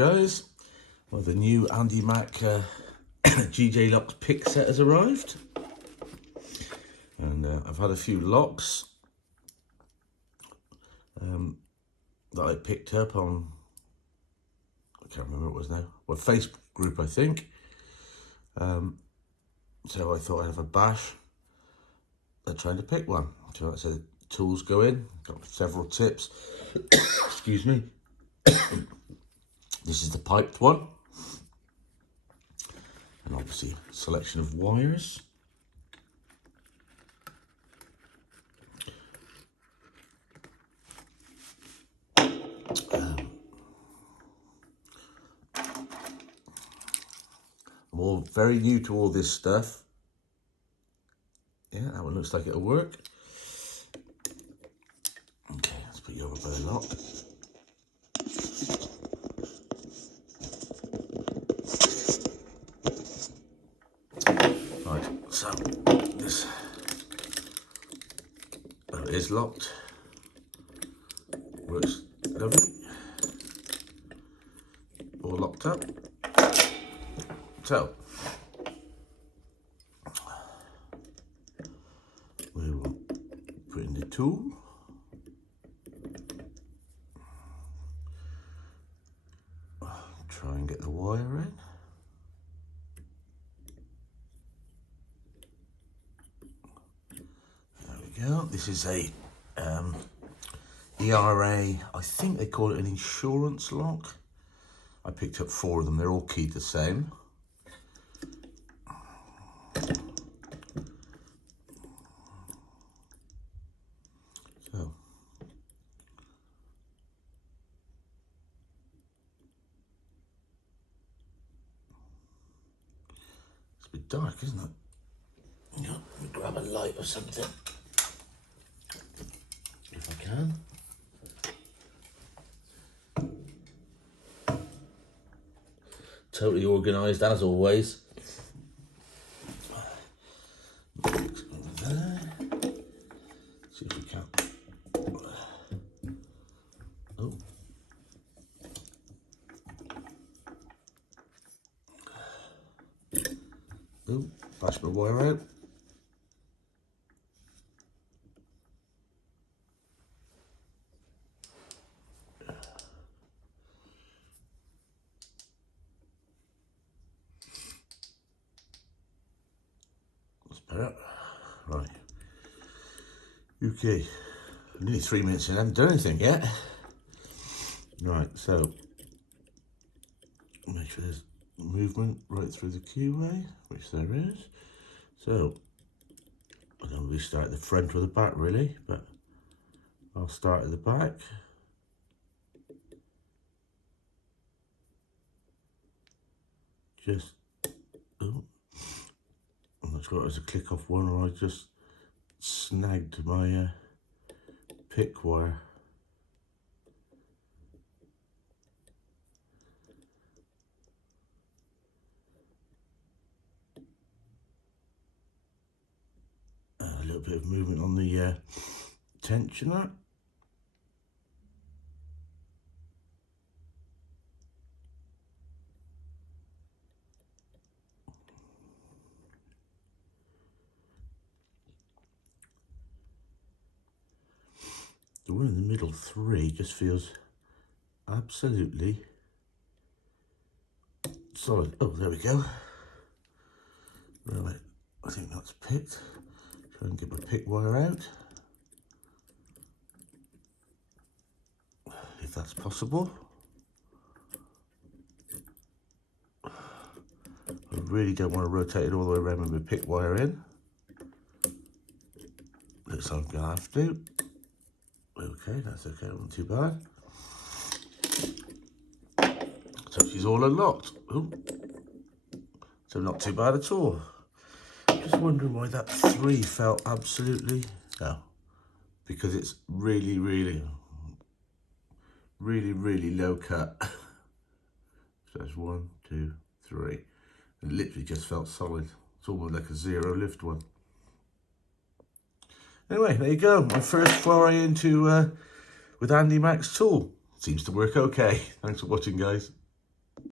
guys. Well, the new Andy Mac GJ Locks pick set has arrived, and I've had a few locks that I picked up on, I can't remember what it was now, well, Facebook group I think. So I thought I'd have a bash at trying to pick one. So that's the tools go in, got several tips. Excuse me. This is the piped one, and obviously a selection of wires. I'm all very new to all this stuff. Yeah, that one looks like it'll work. Okay, let's put you over by the lock. Right, so this it is locked. Works lovely. All locked up. So we will put in the tool. Try and get the wire in. There we go. This is a ERA, I think they call it an insurance lock. I picked up 4 of them. They're all keyed the same. So it's a bit dark, isn't it? Yeah, let me grab a light or something if I can. Totally organised as always. There. See if we can. Oh. Oh, bash my wire out. Better. Right. Okay. Nearly 3 minutes in, I haven't done anything yet. Right, so make sure there's movement right through the keyway, which there is. So I don't really start at the front or the back really, but I'll start at the back. Just I'm not sure it was a click off one or I just snagged my pick wire. A little bit of movement on the tensioner. The one in the middle 3 just feels absolutely solid. Oh, there we go. Right, I think that's picked. Try and get my pick wire out, if that's possible. I really don't want to rotate it all the way around with my pick wire in. Looks like I'm going to have to. Okay, that's okay, not too bad. So she's all unlocked. Ooh. So not too bad at all. Just wondering why that 3 felt absolutely, no, because it's really low cut. So that's 1, 2, 3. It literally just felt solid. It's almost like a 0 lift one. Anyway, there you go. My first foray into with Andy Mac's tool. Seems to work okay. Thanks for watching, guys.